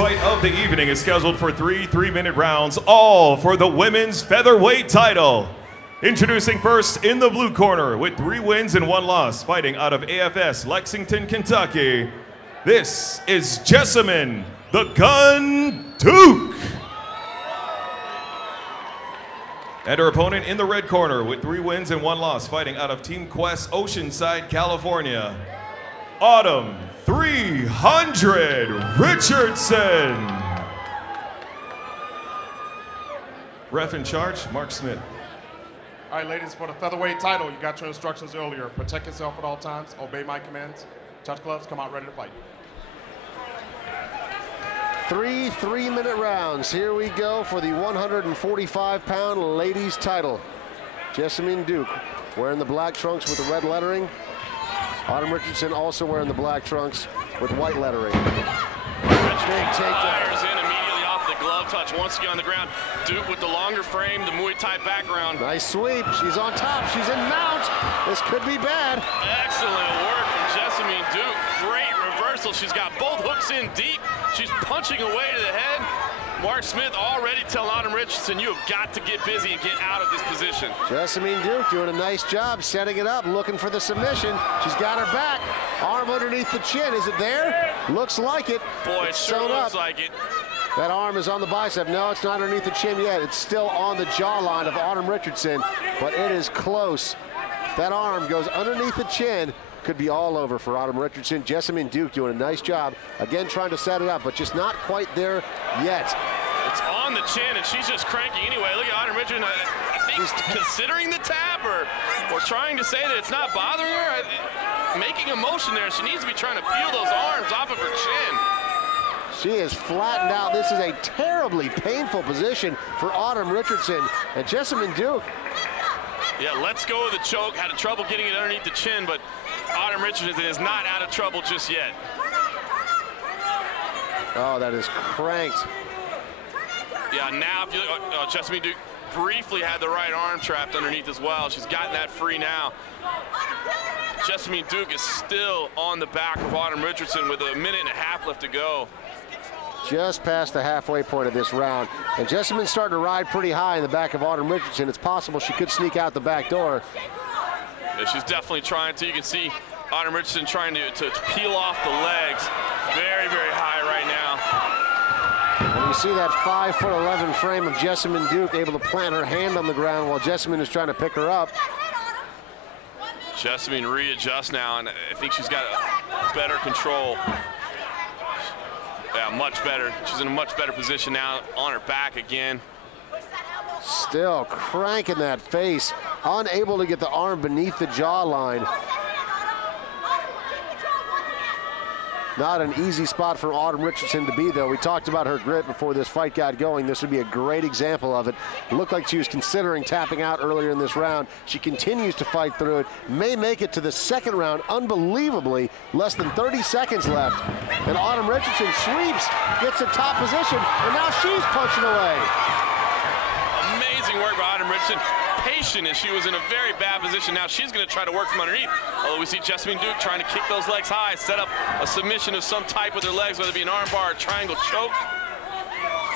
fight of the evening is scheduled for 3 3-minute rounds, all for the women's featherweight title. Introducing first in the blue corner with 3 wins and 1 loss, fighting out of AFS Lexington, Kentucky. This is Jessamyn, the Gun Duke. And her opponent in the red corner with 3 wins and 1 loss, fighting out of Team Quest Oceanside, California. Autumn 300 Richardson. Ref in charge, Mark Smith. All right, ladies, for the featherweight title, you got your instructions earlier. Protect yourself at all times, obey my commands, touch gloves, come out ready to fight. 3 3-minute rounds. Here we go for the 145-pound ladies title. Jessamyn Duke wearing the black trunks with the red lettering. Autumn Richardson also wearing the black trunks with white lettering. Big takedown. In immediately off the glove touch. Once again on the ground, Duke with the longer frame, the Muay Thai background. Nice sweep. She's on top. She's in mount. This could be bad. Excellent work from Jessamyn Duke. Great reversal. She's got both hooks in deep. She's punching away to the head. Mark Smith already telling Autumn Richardson, you have got to get busy and get out of this position. Jessamyn Duke doing a nice job setting it up, looking for the submission. She's got her back. Arm underneath the chin. Is it there? Looks like it. Boy, it sure looks like it. That arm is on the bicep. No, it's not underneath the chin yet. It's still on the jawline of Autumn Richardson, but it is close. If that arm goes underneath the chin, could be all over for Autumn Richardson. Jessamyn Duke doing a nice job. Again, trying to set it up, but just not quite there yet. It's on the chin, and she's just cranking anyway. Look at Autumn Richardson. I think she's considering the tap or trying to say that it's not bothering her. Making a motion there. She needs to be trying to peel those arms off of her chin. She is flattened out. This is a terribly painful position for Autumn Richardson. And Jessamyn Duke. Yeah, let's go with the choke. Had trouble getting it underneath the chin, but Autumn Richardson is not out of trouble just yet. Oh, that is cranked. Yeah, now if you look, Jessamyn Duke briefly had the right arm trapped underneath as well. She's gotten that free now. Jessamyn Duke is still on the back of Autumn Richardson with 1.5 minutes left to go. Just past the halfway point of this round. And Jessamyn's starting to ride pretty high in the back of Autumn Richardson. It's possible she could sneak out the back door. Yeah, she's definitely trying to. You can see Autumn Richardson trying to peel off the legs. Very, very high right now. And you see that 5'11" frame of Jessamyn Duke able to plant her hand on the ground while Jessamyn is trying to pick her up. Jessamyn readjusts now, and I think she's got a better control. Yeah, much better. She's in a much better position now on her back again. Still cranking that face, unable to get the arm beneath the jawline. Not an easy spot for Autumn Richardson to be, though. We talked about her grit before this fight got going. This would be a great example of it. It looked like she was considering tapping out earlier in this round. She continues to fight through it, may make it to the second round, unbelievably. Less than 30 seconds left. And Autumn Richardson sweeps, gets a top position, and now she's punching away. Amazing work by Autumn Richardson. Patient as she was in a very bad position. Now she's going to try to work from underneath. Although we see Jessamyn Duke trying to kick those legs high, set up a submission of some type with her legs, whether it be an arm bar or triangle choke.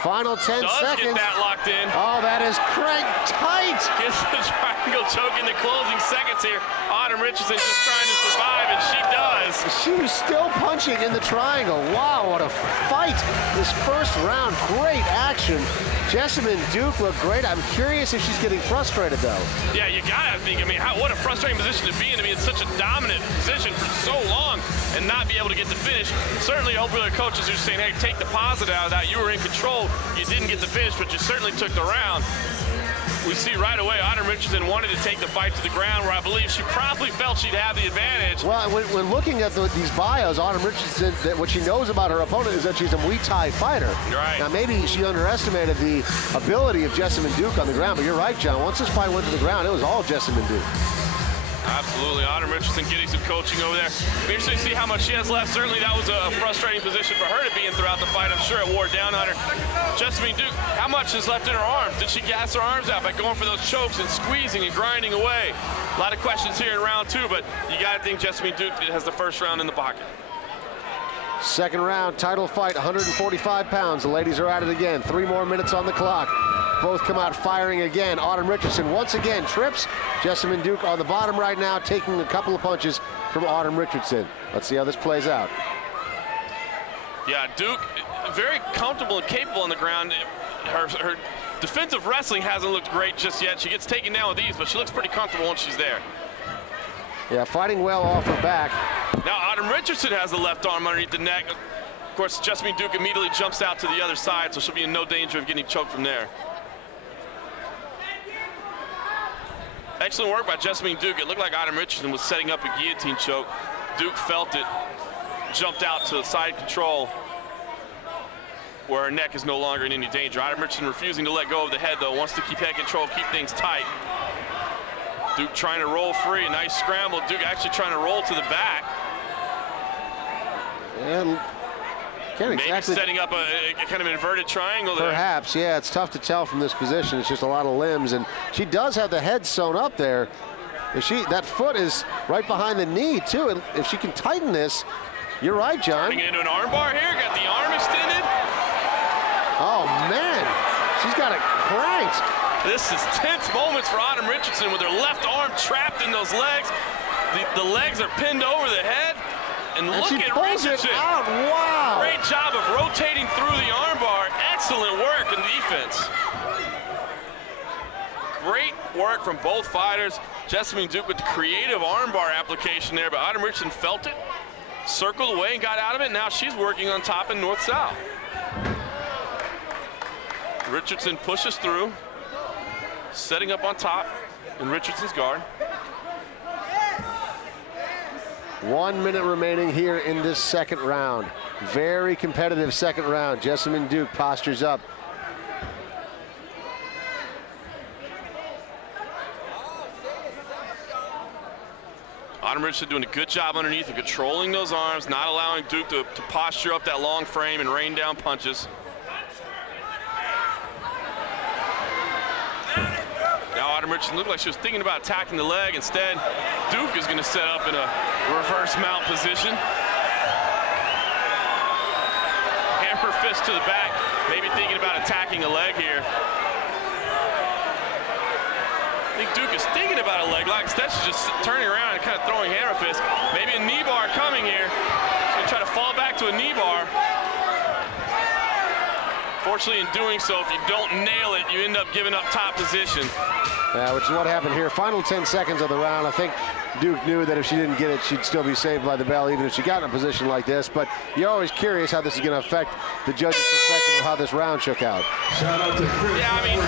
Final 10 seconds. Get that locked in. Oh, that is cranked tight. Gets the triangle choke in the closing seconds here. Autumn Richardson just trying to survive, and she does. She was still punching in the triangle. Wow, what a fight. This first round, great action. Jessamyn Duke looked great. I'm curious if she's getting frustrated, though. Yeah, you gotta think. I mean, what a frustrating position to be in such a dominant position for so long and not be able to get the finish. Certainly, hopefully, the coaches are saying, hey, take the positive out of that. You were in control. You didn't get the finish, but you certainly took the round. We see right away Autumn Richardson wanted to take the fight to the ground, where I believe she probably felt she'd have the advantage. Well, when looking at these bios, Autumn Richardson, what she knows about her opponent is that she's a Muay Thai fighter. Right. Now, maybe she underestimated the ability of Jessamyn Duke on the ground, but you're right, John. Once this fight went to the ground, it was all Jessamyn Duke. Absolutely. Autumn Richardson getting some coaching over there. Be interesting to see how much she has left. Certainly that was a frustrating position for her to be in throughout the fight. I'm sure it wore down on her. Jessamyn Duke, how much is left in her arms? Did she gas her arms out by going for those chokes and squeezing and grinding away? A lot of questions here in round two, but you got to think Jessamyn Duke has the first round in the pocket. Second round, title fight, 145 pounds. The ladies are at it again. 3 more minutes on the clock. Both come out firing again. Autumn Richardson once again trips. Jessamyn Duke on the bottom right now, taking a couple of punches from Autumn Richardson. Let's see how this plays out. Yeah, Duke, very comfortable and capable on the ground. Her defensive wrestling hasn't looked great just yet. She gets taken down with ease, but she looks pretty comfortable once she's there. Yeah, fighting well off her back. Now Autumn Richardson has the left arm underneath the neck. Of course, Jessamyn Duke immediately jumps out to the other side, so she'll be in no danger of getting choked from there. Excellent work by Jessamyn Duke. It looked like Autumn Richardson was setting up a guillotine choke. Duke felt it, jumped out to side control, where her neck is no longer in any danger. Autumn Richardson refusing to let go of the head, though, wants to keep head control, keep things tight. Duke trying to roll free, a nice scramble. Duke actually trying to roll to the back. And can't exactly. Maybe setting up a kind of inverted triangle there. Perhaps, yeah, it's tough to tell from this position. It's just a lot of limbs, and she does have the head sewn up there. That foot is right behind the knee, too, and if she can tighten this, you're right, John. Turning it into an arm bar here, got the arm extended. Oh, man, she's got it cranked. This is tense moments for Autumn Richardson with her left arm trapped in those legs. The legs are pinned over the head. And look she at pulls Richardson. It out. Wow. Great job of rotating through the armbar. Excellent work in defense. Great work from both fighters. Jessamyn Duke with the creative armbar application there, but Autumn Richardson felt it, circled away and got out of it. Now she's working on top and north-south. Richardson pushes through, setting up on top in Richardson's guard. 1 minute remaining here in this second round. Very competitive second round. Jessamyn Duke postures up. Autumn Richardson doing a good job underneath of controlling those arms, not allowing Duke to posture up that long frame and rain down punches. Now Autumn Richardson looked like she was thinking about attacking the leg. Instead, Duke is going to set up in a reverse mount position. Hammer fist to the back, maybe thinking about attacking a leg here. I think Duke is thinking about a leg lock. Instead, she's just turning around and kind of throwing hammer fist. Maybe a knee bar coming here. She's going to try to fall back to a knee bar. Fortunately, in doing so, if you don't nail it, you end up giving up top position. Yeah, which is what happened here. Final 10 seconds of the round. I think Duke knew that if she didn't get it, she'd still be saved by the bell, even if she got in a position like this. But you're always curious how this is going to affect the judges' perspective of how this round shook out. Yeah, I mean,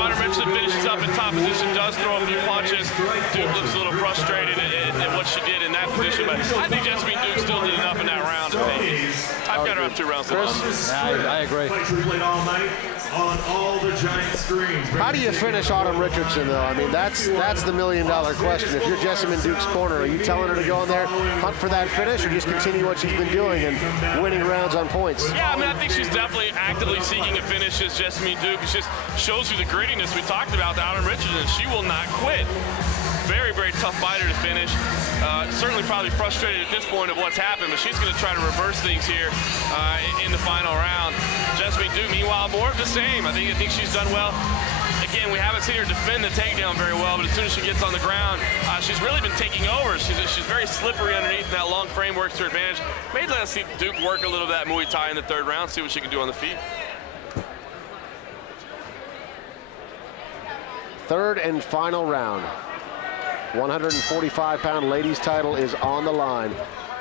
Autumn Richardson finishes up in top position, does throw a few punches. Duke looks a little frustrated at what she did in that position, but I think Jessamyn Duke still did enough in that round to make it. I've got her up 2 rounds to 1. I agree. On all the giant screens. How do you finish Autumn Richardson, though? I mean, that's the million-dollar question. If you're Jessamyn Duke's corner, are you telling her to go in there, hunt for that finish, or just continue what she's been doing and winning rounds on points? Yeah, I mean, I think she's definitely actively seeking a finish as Jessamyn Duke. It just shows you the grittiness we talked about to Autumn Richardson. She will not quit. Very, very tough fighter to finish. Certainly probably frustrated at this point of what's happened, but she's going to try to reverse things here in the final round. Jessamyn Duke, meanwhile, more of the same. I think she's done well. Again, we haven't seen her defend the takedown very well, but as soon as she gets on the ground, she's really been taking over. She's very slippery underneath, and that long frame works to her advantage. Maybe let's see Duke work a little of that Muay Thai in the 3rd round, see what she can do on the feet. 3rd and final round. 145-pound ladies title is on the line.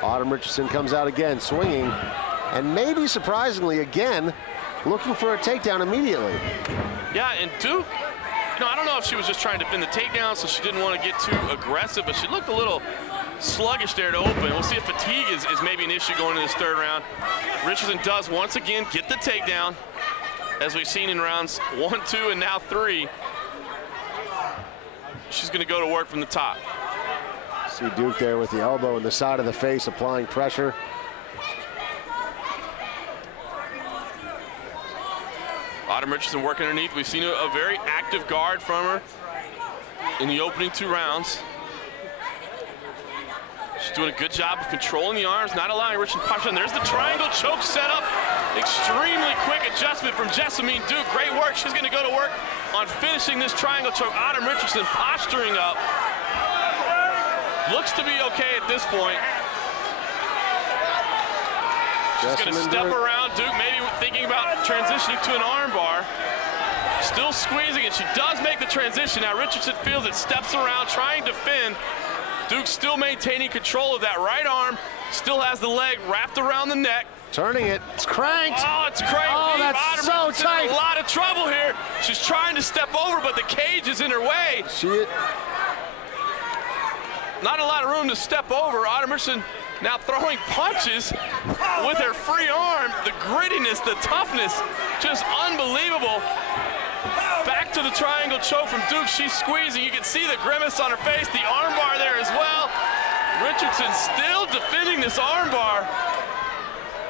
Autumn Richardson comes out again, swinging, and maybe surprisingly again, looking for a takedown immediately. Yeah, and Duke, I don't know if she was just trying to defend the takedown, so she didn't want to get too aggressive, but she looked a little sluggish there to open. We'll see if fatigue is maybe an issue going into this 3rd round. Richardson does once again get the takedown, as we've seen in rounds 1, 2, and now 3. She's going to go to work from the top. See Duke there with the elbow in the side of the face, applying pressure. Autumn Richardson working underneath. We've seen a very active guard from her in the opening 2 rounds. She's doing a good job of controlling the arms, not allowing Richardson to punch in. There's the triangle choke setup. Extremely quick adjustment from Jessamyn Duke. Great work. She's going to go to work on finishing this triangle choke. Autumn Richardson posturing up. Looks to be okay at this point. She's going to step around Duke, maybe thinking about transitioning to an arm bar. Still squeezing it. She does make the transition. Now Richardson feels it, steps around, trying to fend. Duke still maintaining control of that right arm. Still has the leg wrapped around the neck. Turning it. It's cranked. Oh, it's cranked. Oh, that's Autumn so tight. in a lot of trouble here. She's trying to step over, but the cage is in her way. Not a lot of room to step over. Autumn Richardson now throwing punches with her free arm. The grittiness, the toughness, just unbelievable. Back to the triangle choke from Duke. She's squeezing. You can see the grimace on her face, the arm bar there as well. Richardson still defending this arm bar.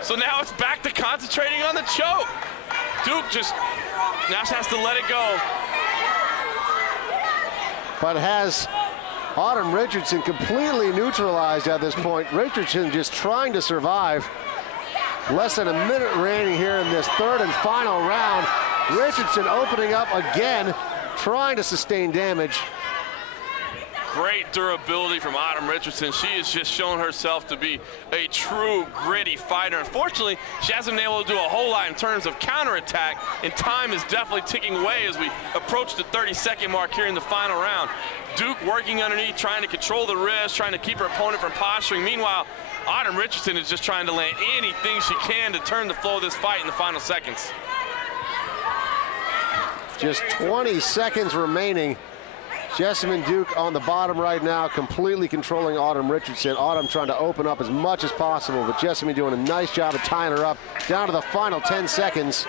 So now it's back to concentrating on the choke. Duke just now has to let it go. But has Autumn Richardson completely neutralized at this point. Richardson just trying to survive. Less than a minute remaining here in this third and final round. Richardson opening up again, trying to sustain damage. Great durability from Autumn Richardson. She has just shown herself to be a true gritty fighter. Unfortunately, she hasn't been able to do a whole lot in terms of counterattack, and time is definitely ticking away as we approach the 30-second mark here in the final round. Duke working underneath, trying to control the wrist, trying to keep her opponent from posturing. Meanwhile, Autumn Richardson is just trying to land anything she can to turn the flow of this fight in the final seconds. Just 20 seconds remaining. Jessamyn Duke on the bottom right now, completely controlling Autumn Richardson. Autumn trying to open up as much as possible, but Jessamyn doing a nice job of tying her up down to the final 10 seconds.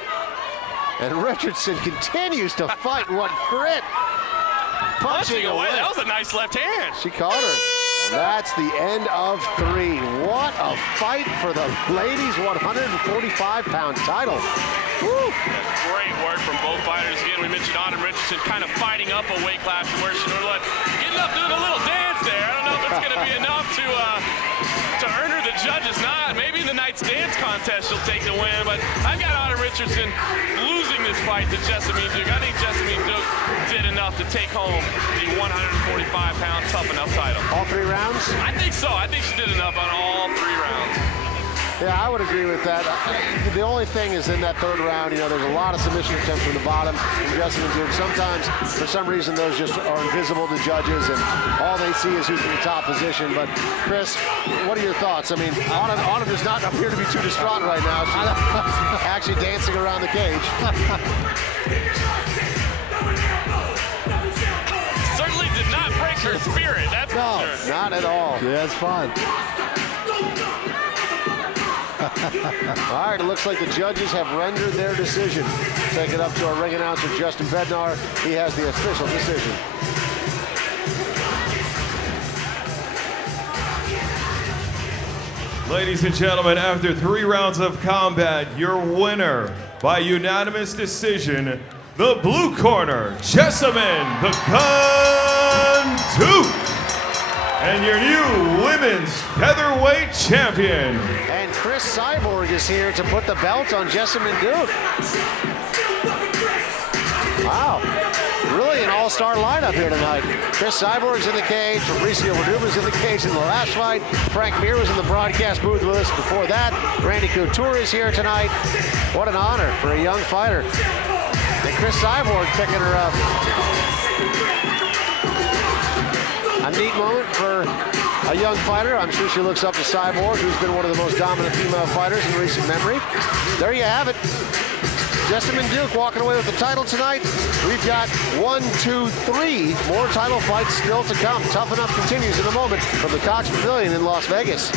And Richardson continues to fight. What grit. Punching away. That was a nice left hand. She caught her. That's the end of 3. What a fight for the ladies' 145-pound title. Woo. Great work from both fighters. Again, we mentioned Autumn Richardson kind of fighting up a weight class to where she normally getting up doing a little dance there. I don't know if it's going to be enough to earn her the judges' nod. Maybe in the night's dance contest she'll take the win, but I've got Autumn Richardson losing this fight to Jessamyn Duke. I think Jessamyn Duke did enough to take home the 145-pound Tuff-N-Uff title. All 3 rounds? I think so. I think she did enough on all 3 rounds. Yeah, I would agree with that. The only thing is in that third round, you know, there's a lot of submission attempts from the bottom. Jessamyn Duke, sometimes, for some reason, those just are invisible to judges, and all they see is who's in the top position. But, Chris, what are your thoughts? I mean, Autumn does not appear to be too distraught right now. She's actually dancing around the cage. Certainly did not break her spirit, that's for sure. No, not at all. Yeah, it's fun. All right, it looks like the judges have rendered their decision. Take it up to our ring announcer, Justin Bednar. He has the official decision. Ladies and gentlemen, after 3 rounds of combat, your winner by unanimous decision, the blue corner, Jessamyn "The Gun" Duke, and your new women's featherweight champion. And Chris Cyborg is here to put the belt on Jessamyn Duke. Wow, really an all-star lineup here tonight. Chris Cyborg's in the cage, Fabricio Verduba's in the cage in the last fight. Frank Mir was in the broadcast booth with us before that. Randy Couture is here tonight. What an honor for a young fighter. And Chris Cyborg picking her up. A neat moment for a young fighter. I'm sure she looks up to Cyborg, who's been one of the most dominant female fighters in recent memory. There you have it. Jessamyn Duke walking away with the title tonight. We've got 1, 2, 3 more title fights still to come. Tuff-N-Uff continues in a moment from the Cox Pavilion in Las Vegas.